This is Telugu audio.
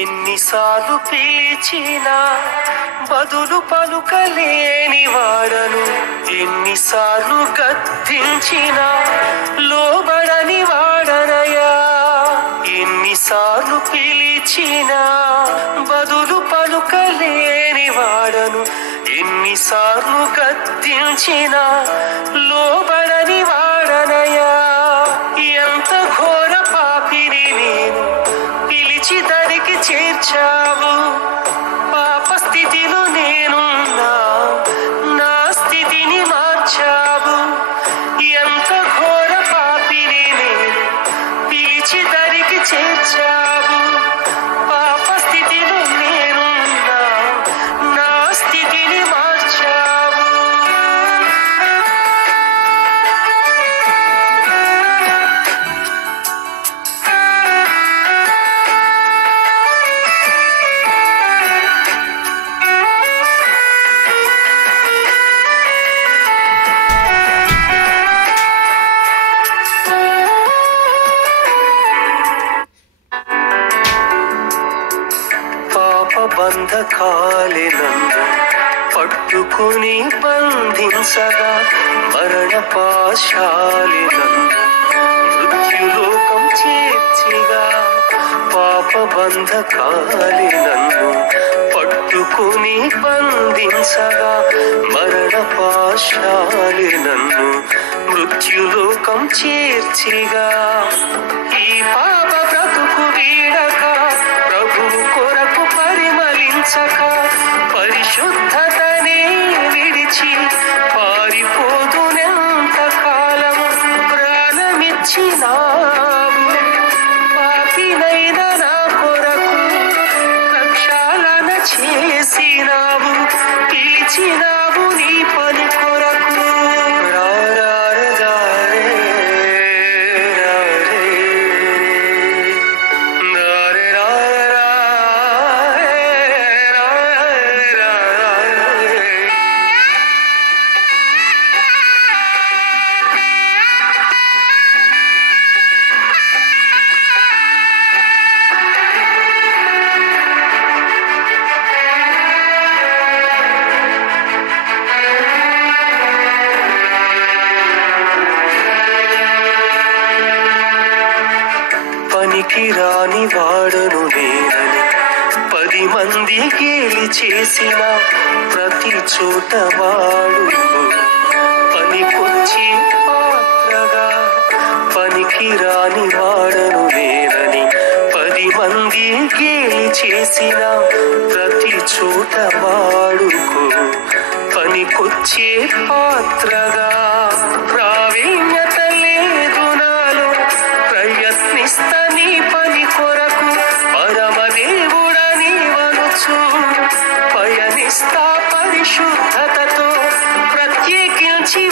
ఎన్నిసార్లు పిలిచినా బదులు పలుకలేని వాడను, ఎన్నిసార్లు గద్దించినా లోబడని వాడనయ్యా. ఎన్నిసార్లు పిలిచినా బదులు పలుకలేని వాడను, ఎన్నిసార్లు గద్దించినా లోబడని వాడనయ్యా. ఎంత ఘోర పాపిని నేను, పిలిచి దరికి చేర్చావు. పాప స్థితిలో నేనున్నా, నా స్థితిని మార్చావు. ఎంత ఘోర పాపిని నేను, పిలిచి దరికి చేర్చావు. పాప స్థితిలో నేనున్నా, నా స్థితిని మార్చావు. బంధకాలే నన్ను పట్టుకుని బంధించగా, మరణ పాశాలే నన్ను మృత్యులోకం చేర్చిగా. పాప బంధకాలే నన్ను పట్టుకుని బంధించగా, మరణ పాశాలే నన్ను మృత్యులోకం చేర్చిగా. ఈ పాప బ్రతుకు వీడక ప్రభువు కొరకు పరిమళించక, పరిశుద్ధతనే విడిచి పారిపోదునెంత కాలము. ప్రాణమిచ్చినావు పాపినైన నా కొరకు, ప్రక్షాళన చేసినావు, పిలిచినావు నీ పని కొరకు. పనికి రాని వాడను నేనని 10 మంది గేలి చేసిన, ప్రతి చోట వాడు పనికొచ్చి పాత్రగా. పనికి రాని వాడను నేనని 10 మంది గేలి చేసిన, ప్రతి చోట వాడుకో పనికొచ్చే పాత్రగా. ప్రావీణ్యత లేదు నాలో, ప్రయత్నిస్తా నీ పని కొరకు. పరమదేవుడని వనుచు పయనిస్తా పరిశుద్ధతతో, ప్రత్యేకించి